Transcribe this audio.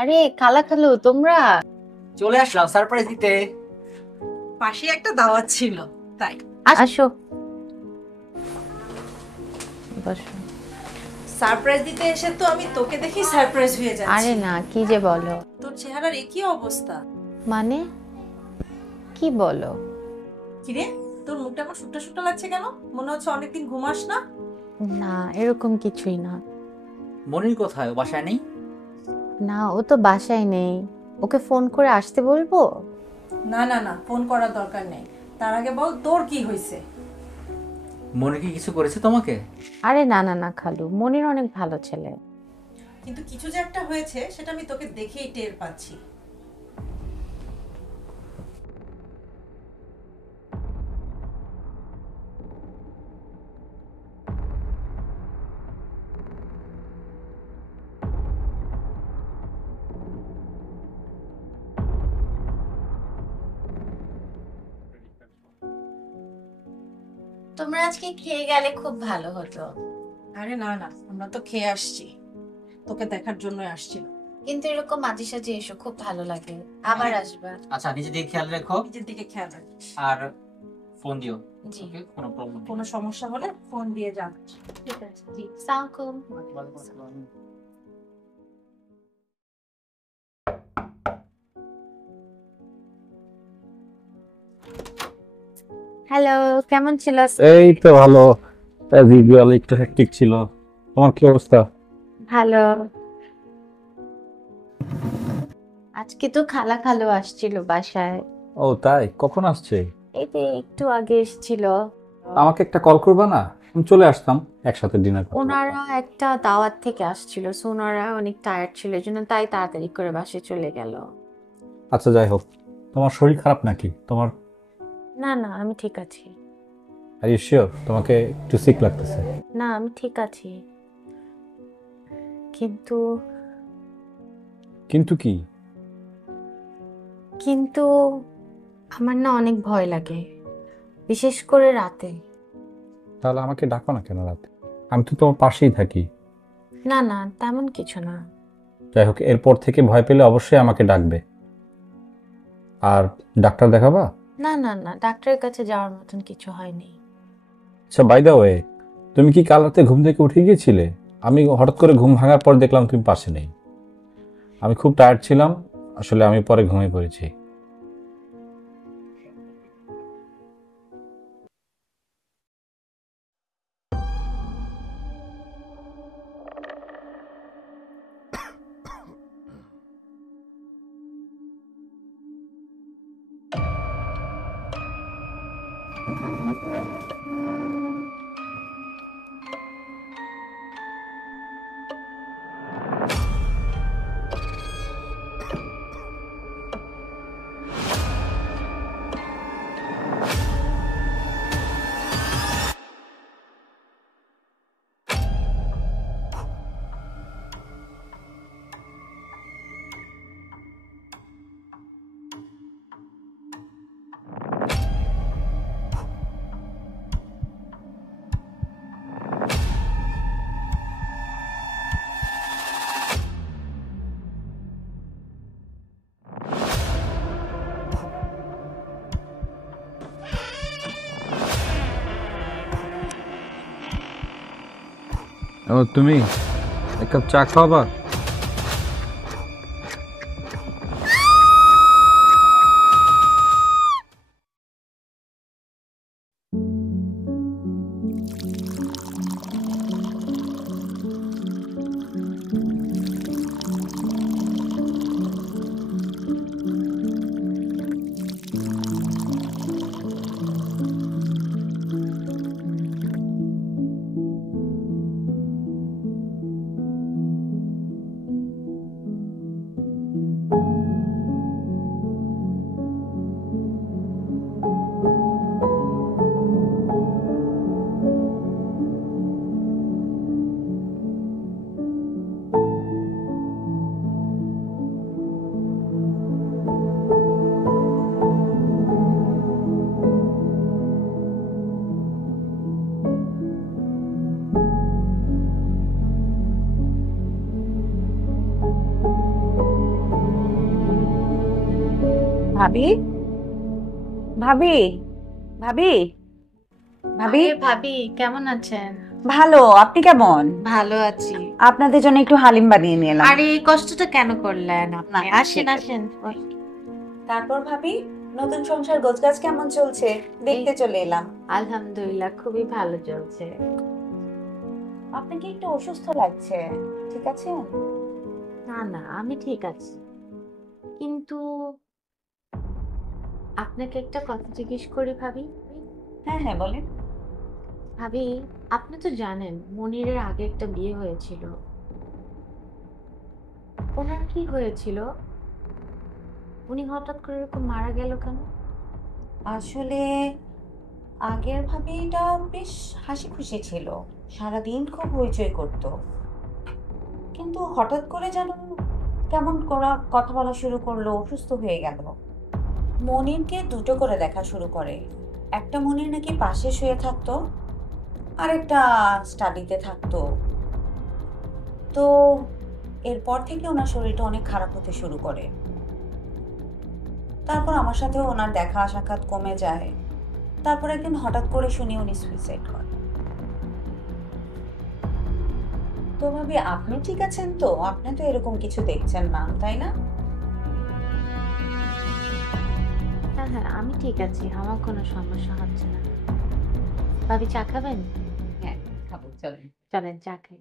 আরে খালা খালু তোমরা চলে আসলাম সারপ্রাইজ দিতে। পাশে একটা দাওয়াত ছিল তাই। আসো বসো। সারপ্রাইজ দিতে এসে তো আমি তোকে দেখি সারপ্রাইজ হয়ে যাচ্ছি। আরে না কি যে বলো, তোর চেহারার একই অবস্থা। মানে কি বলো? কিরে তোর মুখটা আমার শুকনা শুকনা লাগছে কেন? মনে হচ্ছে অনেকদিন ঘুমাস না। না এরকম কিছুই না। মনির কোথায়? ও বাসায় নেই? না ও তো বাসায় নেই, ওকে ফোন করে আসতে বলবো? না না না, ফোন করার দরকার নেই। তার আগে বল তোর কি হয়েছে? মনি কি কিছু করেছে তোমাকে? আরে না না না খালু, মনির অনেক ভালো ছেলে। কিন্তু কিছু যে একটা হয়েছে সেটা আমি তোকে দেখেই টের পাচ্ছি। তোমরা আজকে খেয়ে গেলে খুব ভালো হতো। আরে না না, আমরা তো খেয়ে আসছি, তোকে দেখার জন্য আসছিল। কিন্তু এরকম মাঝে সাঝে এসো, খুব ভালো লাগে। আবার আসবা। আচ্ছা নিজের দিকে খেয়াল রেখো নিজের দিকে খেয়াল রাখিস। আর ফোন দিও। জি ওকে, কোনো প্রবলেম নেই। কোনো সমস্যা হলে ফোন দিয়ে জানাস। ঠিক আছে। জি সালাম। হ্যালো, কেমন ছিল? এই তো ভালো, অ্যাজ ইউজুয়াল একটু হেক্টিক ছিল। তোমার কি অবস্থা? ভালো। আজকে তো খালা খালু আসছিল বাসায়। ও তাই, কখন আসছে? এই যে একটু আগে এসেছিল। আমাকে একটা কল করবা না, আমি চলে আসতাম একসাথে ডিনার করতে। ওনারা একটা দাওয়াত থেকে আসছিল, সো ওনারা অনেক টায়ার্ড ছিল, এজন্য তাই তাড়াতাড়ি করে বাসায় চলে গেল। আচ্ছা যাই হোক, তোমার শরীর খারাপ নাকি? তোমার না না আমি ঠিক আছি। আর ইউ শিওর তোমাকে একটু সিক লাগতেছে? না আমি ঠিক আছি, কিন্তু কিন্তু কি? কিন্তু আমার না অনেক ভয় লাগে, বিশেষ করে রাতে। তাহলে আমাকে ডাকো না কেন রাতে? আমি তো তোমার পাশেই থাকি। না না তেমন কিছু না। যাই হোক, এরপর থেকে ভয় পেলে অবশ্যই আমাকে ডাকবে। আর ডাক্তার দেখাবা? না না না, ডাক্তারের কাছে যাওয়ার মতন কিছু হয়নি। আচ্ছা বাই দ্য ওয়ে, তুমি কি কাল রাতে ঘুম থেকে উঠে গিয়েছিলে? আমি হঠাৎ করে ঘুম ভাঙার পর দেখলাম তুমি পাশে নেই। আমি খুব টায়ার্ড ছিলাম, আসলে আমি পরে ঘুমিয়ে পড়েছি। ও তুমি এক কাপ চা খাওয়াবা? ভাবি ভাবি ভাবি ভাবি আরে ভাবি কেমন আছেন? ভালো, আপনি কেমন? ভালো আছি। আপনাদের জন্য একটু হালিম বানিয়ে নিয়ে এলাম। আরে এই কষ্টটা কেন করলেন আপনি? না, আসেন আসেন। ওই, তারপর ভাবি, নতুন সংসার গোছগাছ কেমন চলছে দেখতে চলে এলাম। আলহামদুলিল্লাহ খুবই ভালো চলছে। আপনাকে একটু অসুস্থ লাগছে, ঠিক আছে? না না আমি ঠিক আছি, কিন্তু আপনাকে একটা কথা জিজ্ঞেস করি ভাবি। হ্যাঁ হ্যাঁ বলেন। ভাবি, আপনি তো জানেন মনিরের আগে একটা বিয়ে হয়েছিল। ওনার কি হয়েছিল? উনি হঠাৎ করে এরকম মারা গেল কেন? আসলে আগের ভাবিটা বেশ হাসি খুশি ছিল, সারাদিন খুব হইচই করতো, কিন্তু হঠাৎ করে যেন কেমন করা কথা বলা শুরু করলো, অসুস্থ হয়ে গেল। মনিরকে দুটো করে দেখা শুরু করে, একটা মনির নাকি পাশে শুয়ে থাকতো, আরেকটা স্টাডিতে থাকতো। তো এরপর থেকে ওনার শরীরটা অনেক খারাপ হতে শুরু করে। তারপর আমার সাথেও ওনার দেখা সাক্ষাৎ কমে যায়। তারপর একদিন হঠাৎ করে শুনি উনি সুইসাইড করে। তো ভাবি, আপনি ঠিক আছেন তো? আপনি তো এরকম কিছু দেখছেন না, তাই না? হ্যাঁ হ্যাঁ আমি ঠিক আছি, আমার কোনো সমস্যা হচ্ছে না। ভাবি চা খাবেন? হ্যাঁ খাবো, চলেন। চলেন চা খাই।